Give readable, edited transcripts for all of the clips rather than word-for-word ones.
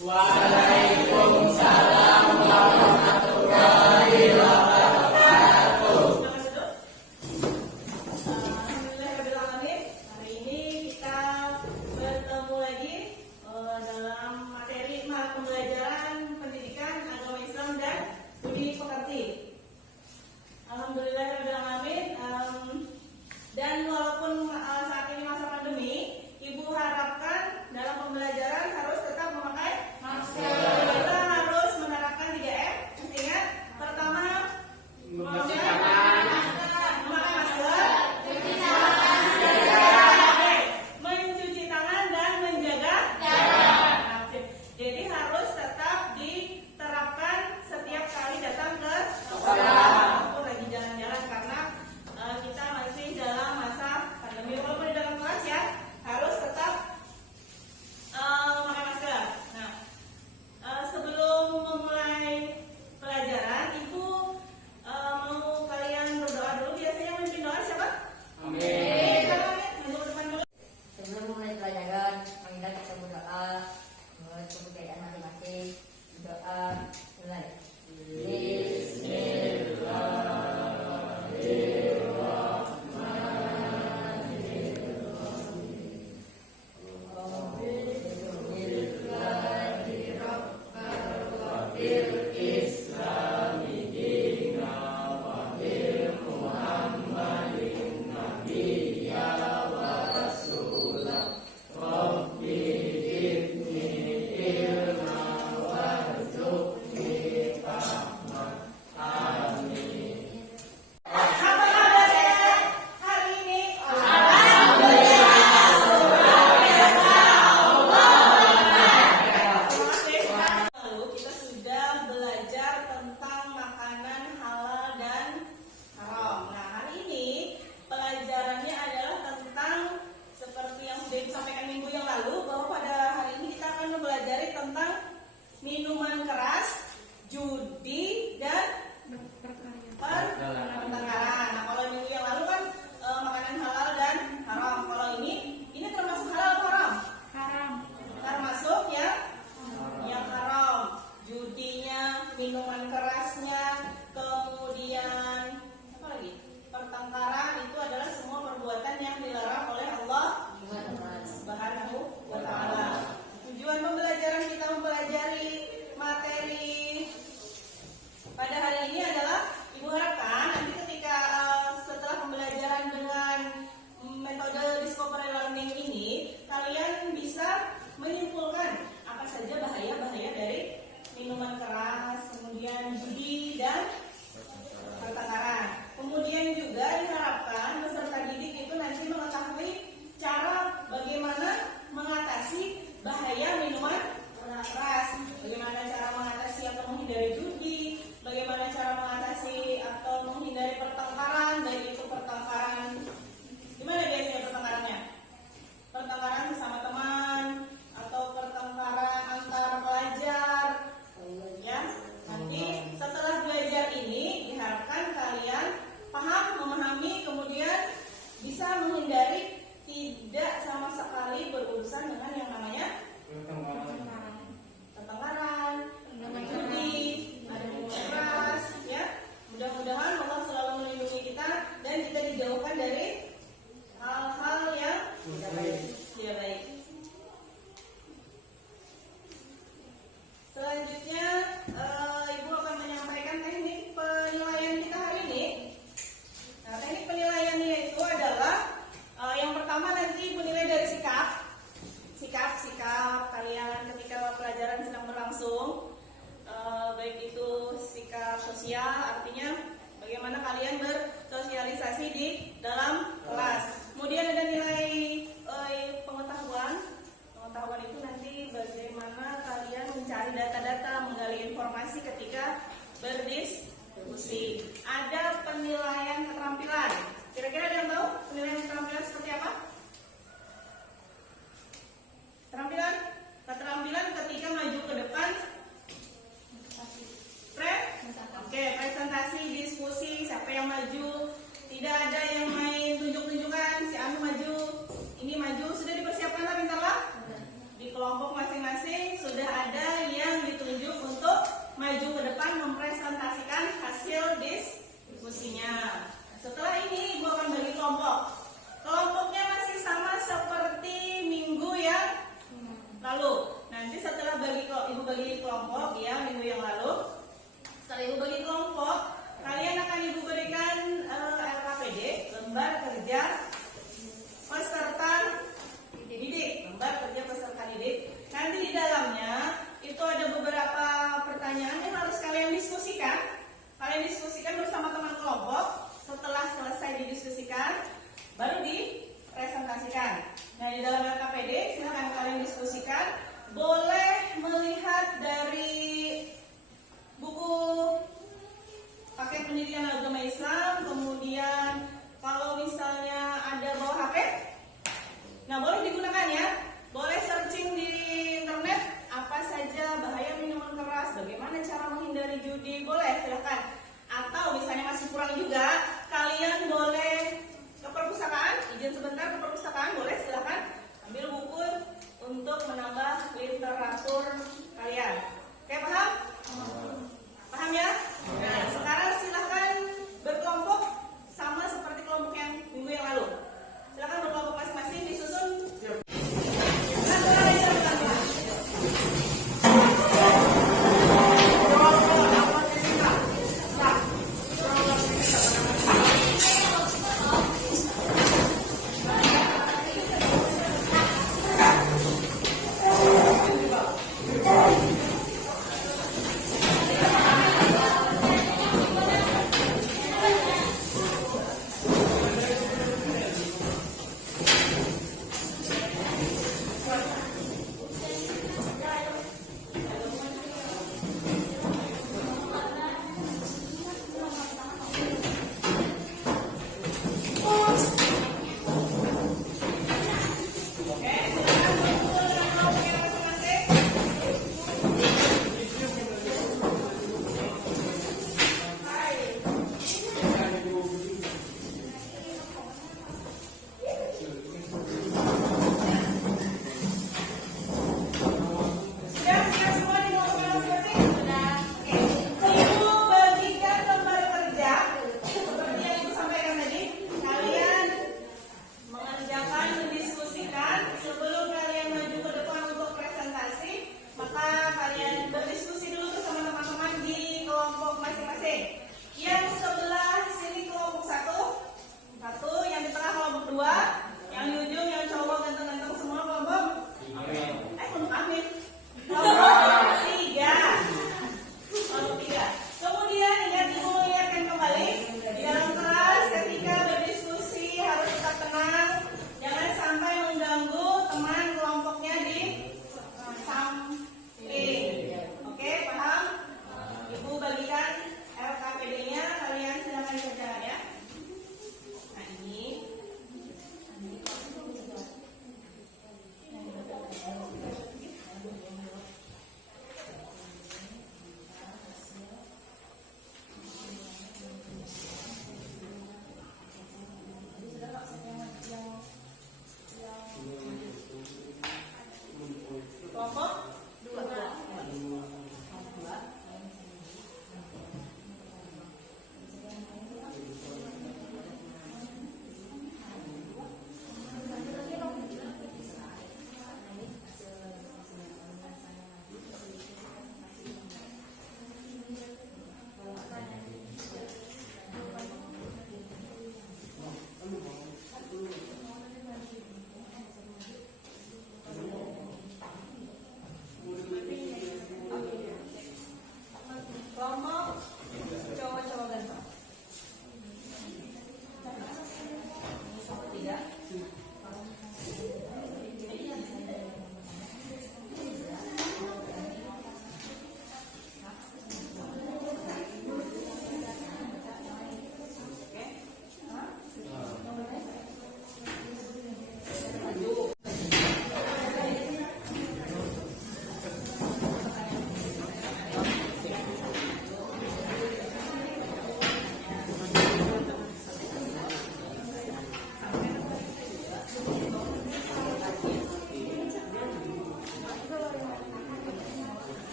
Waalaikumsalam warahmatullahi wabarakatuh. Alhamdulillahirrahmanirrahim. Hari ini kita bertemu lagi dalam materi pembelajaran pendidikan agama Islam dan budi pekerti. Alhamdulillahirrahmanirrahim. Dan walaupun saat ini masa pandemi, Ibu harapkan dalam pembelajaran harus tetap memakai masker. Kita harus menerapkan 3M. Masih ingat? Pertama, memakai masker, mencuci tangan dan menjaga jarak. Jadi harus tetap diterapkan setiap kali datang ke sekolah maupun lagi jalan-jalan, karena kita masih dalam masa pandemi. Walaupun di dalam kelas ya, harus tetap memakai masker. Nah, sebelum memulai pelajaran, Ibu mau kalian berdoa dulu. Biasanya memimpin doa siapa? Amin. Untuk depan dulu. Sebelum memulai pelajaran, marilah kita berdoa menurut kepercayaan masing-masing. Doa mulai. Lalu kita sudah belajar tentang makanan halal dan haram. Nah, hari ini pelajarannya adalah tentang seperti yang sudah disampaikan minggu yang lalu, bahwa pada hari ini kita akan mempelajari tentang minuman keras, judi, dan pertengkaran. Nah, kalau minggu yang lalu kan makanan halal dan haram. Kalau ini termasuk halal atau haram? Haram. Termasuk yang haram. Judinya, minuman kerasnya, kemudian apa lagi? Pertengkaran, itu adalah semua perbuatan yang dilarang oleh Allah Subhanahu wa ta'ala. Tujuan pembelajaran kita mempelajari materi pada hari ini adalah, Ibu harapkan nanti ketika setelah pembelajaran dengan metode discovery learning ini, kalian bisa menyimpulkan apa saja bahaya-bahaya dari minuman keras, kemudian judi dan pertengkaran. Kemudian juga diharapkan peserta didik itu nanti mengetahui cara bagaimana mengatasi bahaya minuman keras, bagaimana cara mengatasi atau menghindari judi, bagaimana cara mengatasi atau menghindari pertengkaran, baik itu pertengkaran gimana biasanya pertengkarannya? Pertengkaran bersama teman atau pertengkaran antar pelajar, ya. Nanti setelah belajar ini diharapkan kalian paham, memahami, kemudian bisa menghindari tidak sama sekali berurusan dengan yang namanya pertengkaran, judi, ada minuman keras, ya. Mudah-mudahan Allah selalu melindungi kita dan kita dijauhkan dari hal-hal yang tidak baik. Selanjutnya, Ibu akan menyampaikan teknik penilaian kita hari ini. Nah, teknik penilaiannya itu adalah yang pertama nanti Ibu nilai dari sikap Nah, di dalam LKPD silahkan kalian diskusikan. Boleh melihat dari buku paket pendidikan agama Islam, kemudian kalau misalnya ada bawa HP, nah boleh digunakan ya. Boleh searching di internet apa saja bahaya minuman keras, bagaimana cara menghindari judi, boleh silahkan. Atau misalnya masih kurang juga, kalian boleh ke perpustakaan, izin sebentar ke perpustakaan, boleh silahkan ambil buku untuk menambah literatur kalian. Oke, paham? Paham ya? Nah, sekarang silahkan berkelompok sama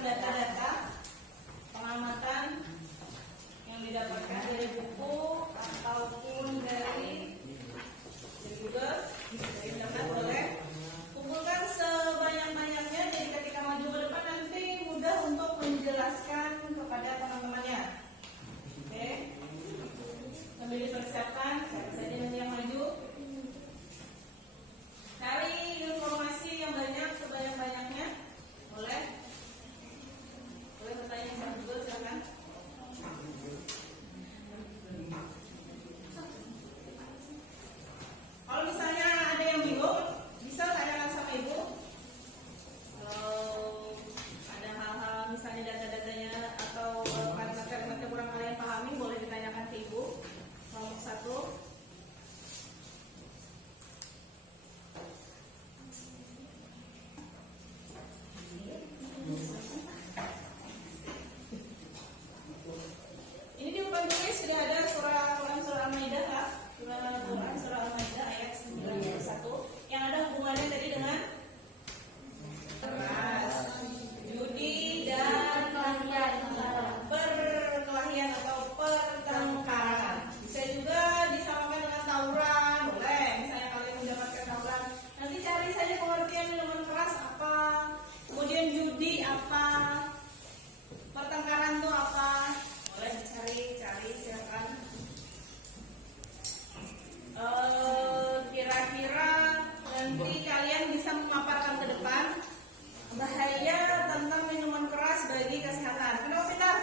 data-data pengamatan yang didapatkan dari buku ataupun dari Google, dari internet boleh. Kumpulkan sebanyak-banyaknya, jadi ketika maju ke depan nanti mudah untuk menjelaskan kepada teman-temannya. Oke, sambil dipersiapkan, siapa saja nanti yang maju. Cari informasi yang banyak sebanyak-banyaknya, boleh. Boleh bertanya sama Google, silakan. Kalau misalnya ada yang bingung, bisa tanyakan sama ibu. Kalau ada hal-hal misalnya data-datanya atau kalimat-kalimat yang kurang kalian pahami, boleh ditanyakan ke ibu. Nomor 1. Ini di bukan tulis sudah ada surah Al-Quran surah Al-Maidah ya. Surah Al-Quran surah Al-Maidah ayat 91 yang ada hubungannya tadi dengan keras, judi dan perkelahian atau pertengkaran. Bisa juga disamakan dengan tawuran, boleh. Misalnya kalian mendapatkan tawuran, nanti cari saja pengertian minuman keras apa, kemudian judi apa, pertengkaran itu apa, boleh dicari silakan. Kira-kira nanti kalian bisa memaparkan ke depan bahaya tentang minuman keras bagi kesehatan. Kenapa Peter?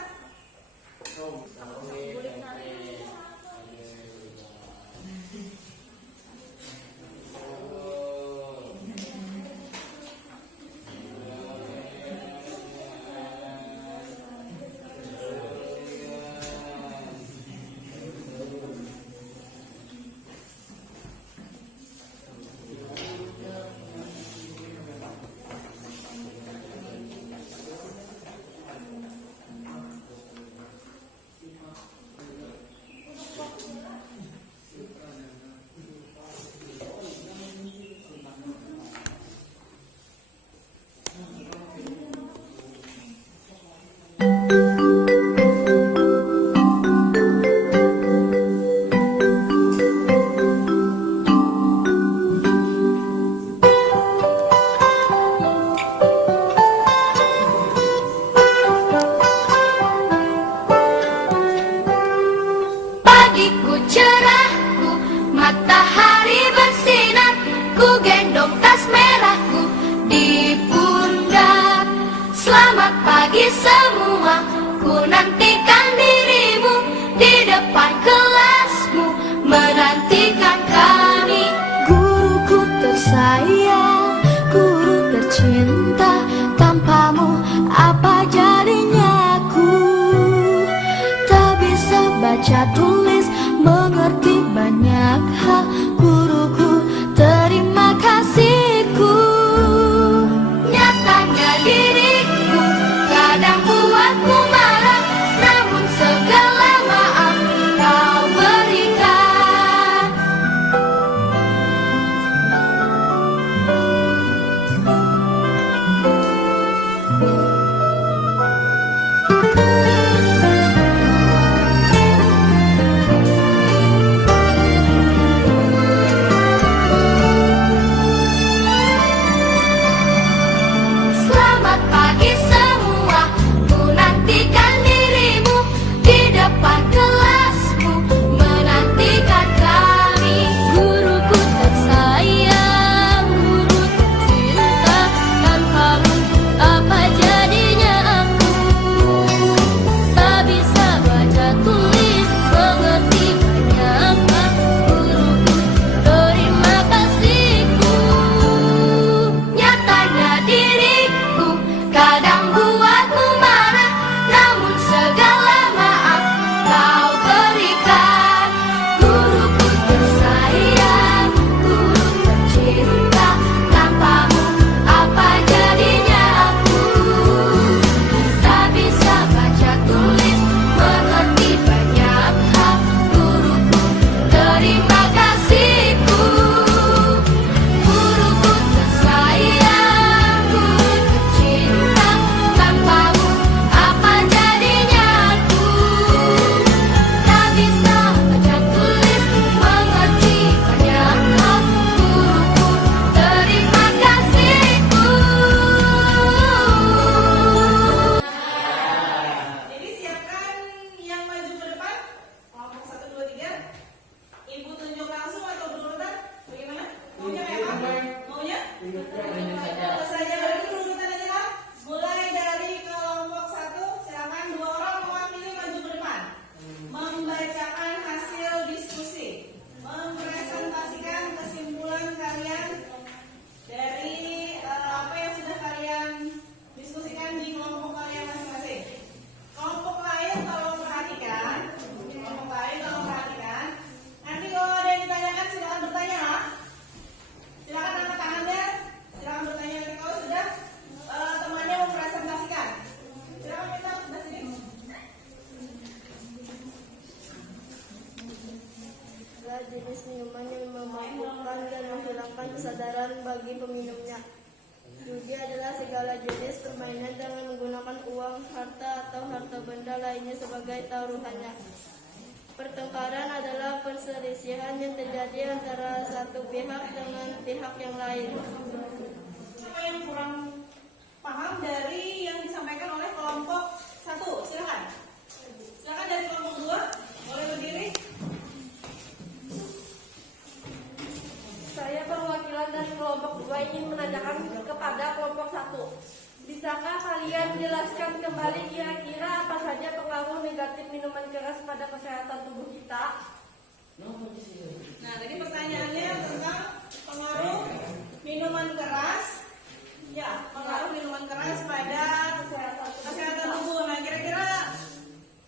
Pagiku cerahku, matahari bersinar, ku gendong tas merahku di pundak. Selamat pagi semua, ku nantikan dirimu di depan kelasmu, menantikan kami. Guruku tersayang, guru tercinta, tanpamu apa jadinya aku? Tak bisa baca tulis, mengerti banyak hal. Guruku, terima kasihku. Nyatanya diriku kadang buat jenis permainan dengan menggunakan uang, harta, atau harta benda lainnya sebagai taruhannya. Pertengkaran adalah perselisihan yang terjadi antara satu pihak dengan pihak yang lain. Siapa yang kurang paham dari yang disampaikan oleh kelompok 1? Silakan. Silakan dari kelompok 2, boleh berdiri. Saya perwakilan dari kelompok 2 ingin menanyakan kepada kelompok 1. Bisakah kalian jelaskan kembali kira-kira apa saja pengaruh negatif minuman keras pada kesehatan tubuh kita? Nah, tadi pertanyaannya tentang pengaruh minuman keras. Ya, pengaruh minuman keras pada kesehatan tubuh. Nah, kira-kira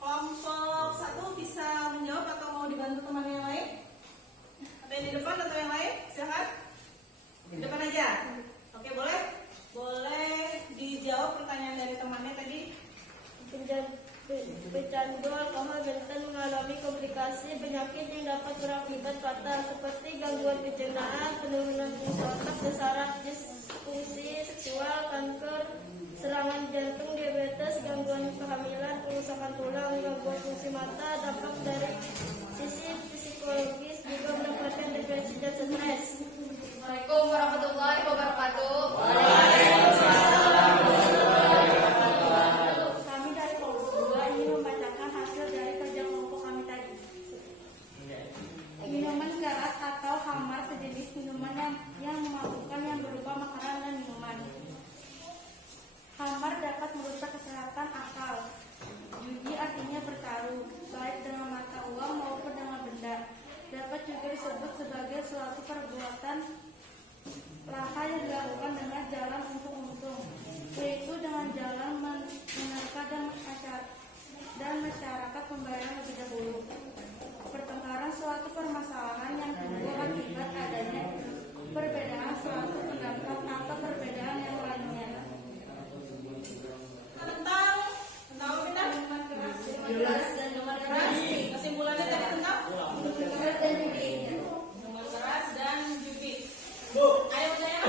kelompok 1 bisa menjawab atau mau dibantu teman yang lain? Ada yang di depan atau yang lain? Silakan. Di depan aja. Oke, boleh? Boleh dijawab pertanyaan dari temannya tadi. Pecandu alkohol rentan mengalami komplikasi penyakit yang dapat berakibat fatal seperti gangguan pencernaan, penurunan fungsi otak dan saraf, disfungsi seksual, kanker, serangan jantung, diabetes, gangguan kehamilan, kerusakan tulang, gangguan fungsi mata, dampak dari sisi psikologis juga mendapatkan depresi dan stres. Assalamualaikum warahmatullahi wabarakatuh. Kami dari kelompok 2 ingin membacakan hasil dari kerja kelompok kami tadi. Minuman keras atau khamar sejenis minuman yang memabukkan yang berupa makanan dan minuman. Khamar dapat merusak kesehatan akal. Judi artinya bertaruh, baik dengan mata uang maupun dengan benda. Dapat juga disebut sebagai suatu perbuatan laka yang dilakukan dengan jalan untung-untung, yaitu dengan jalan menerka dan masyarakat pembayaran lebih dahulu. Pertengkaran suatu permasalahan yang timbul akibat adanya perbedaan suatu pendapat atau perbedaan yang lainnya. Tentang apa kita? Minuman keras Dan minuman keras. Kesimpulannya tadi tentang minuman keras dan judi. Ayo saya.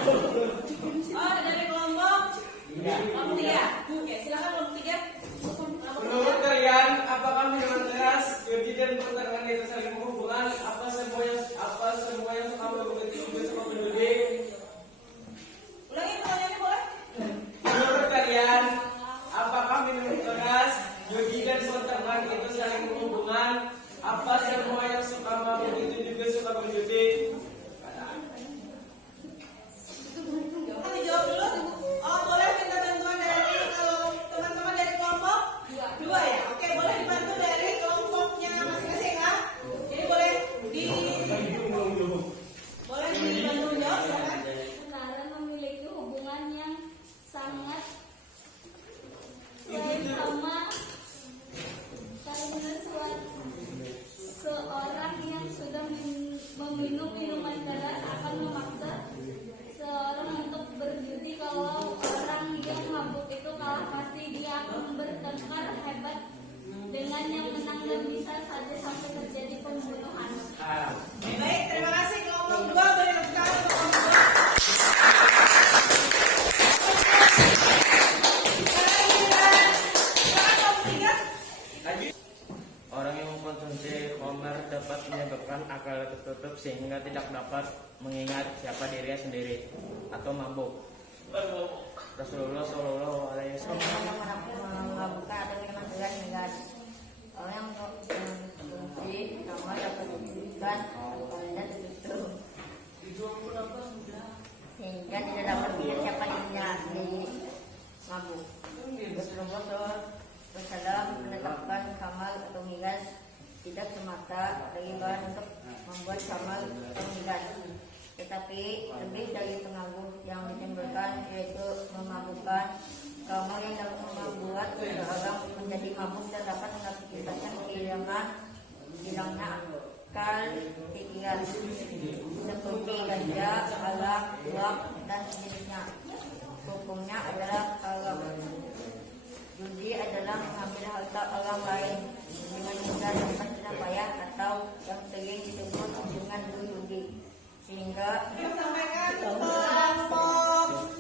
Oh, dari kelompok 3. Oke, silakan kelompok 3. Menurut kalian, apakah minuman keras, judi dan pertengkaran itu saling berhubungan? Apa semua yang suka begitu juga suka menjudi? Ulangi pertanyaannya boleh? Menurut kalian, apakah minuman keras, judi dan pertengkaran itu saling berhubungan? Apa semua yang suka begitu juga suka menjudi? Kan dijawab dulu. Oh, boleh minta bantuan dari kalau teman-teman dari kelompok 2 ya. Oke, boleh dibantu dari kelompoknya masing-masing ya. Jadi boleh dibantu jawab silakan. Sekarang memiliki hubungan yang sangat baik sama karena seorang yang sudah meminum minuman keras akan memaksa seorang untuk berjudi. Kalau orang yang mabuk itu kalah, pasti dia akan bertengkar hebat dengan yang menang dan bisa saja sampai terjadi pembunuhan. Baik, terima kasih kelompok 2. Beri tepuk tangan untuk kelompok 2. Orang yang mengkonsumsi khamar dapat menyebabkan akal tertutup sehingga tidak dapat mengingat siapa dirinya sendiri atau mabuk. Rasulullah Shallallahu Alaihi Wasallam Memabukkan atau minuman keras hingga orang yang mengkonsumsi khamar dapat menyebabkan alkoholnya tertutup sehingga tidak dapat mengingat siapa dirinya sendiri mabuk. Rasulullah SAW menetapkan khamar atau miras tidak semata dari bahan untuk membuat khamar atau miras, tetapi lebih dari pengaruh yang ditimbulkan, yaitu memabukkan. Khamar yang dapat membuat seseorang menjadi mabuk dan dapat mengakibatkan hilangnya akal pikiran seperti ganja, arak, uang, dan sejenisnya. Hukumnya adalah haram. Judi adalah mengambil harta orang lain dengan mudah tanpa jerah payah atau yang sering disebut dengan judi, sehingga Sampaikan untuk kelompok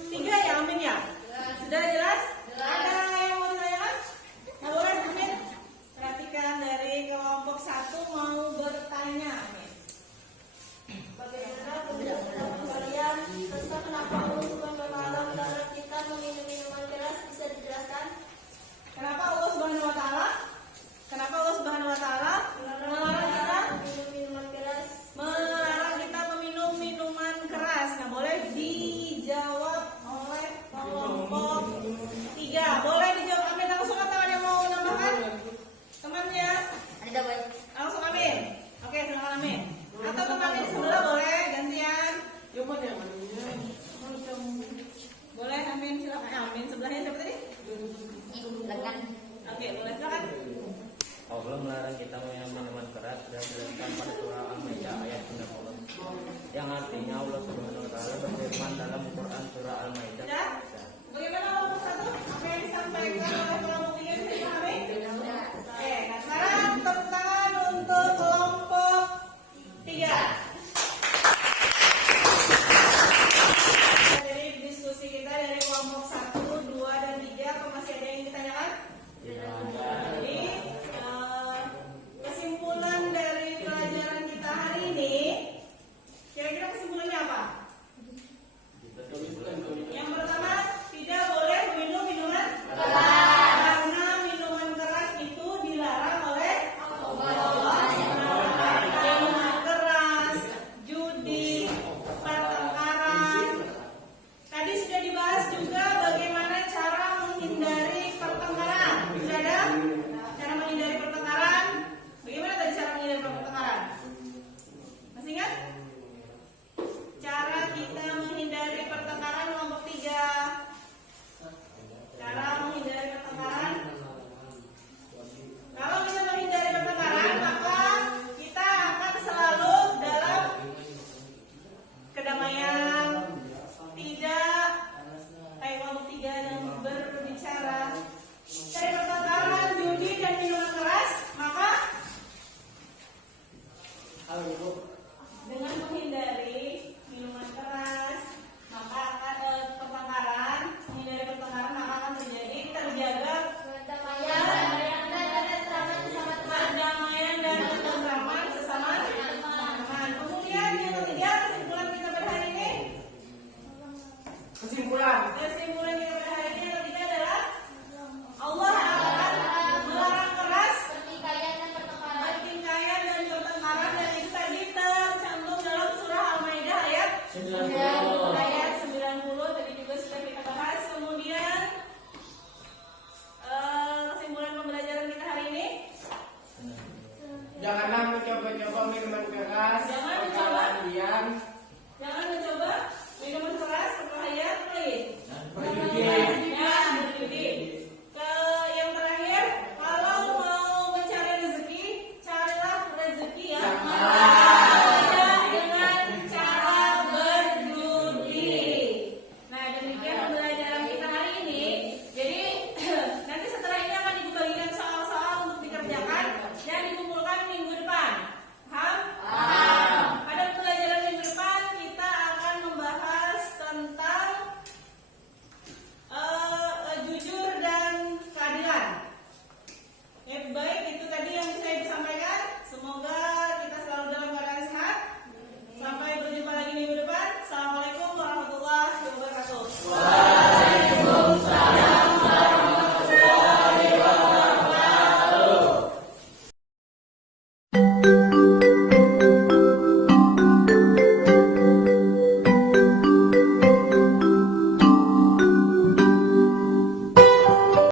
Jawab. Kesimpulan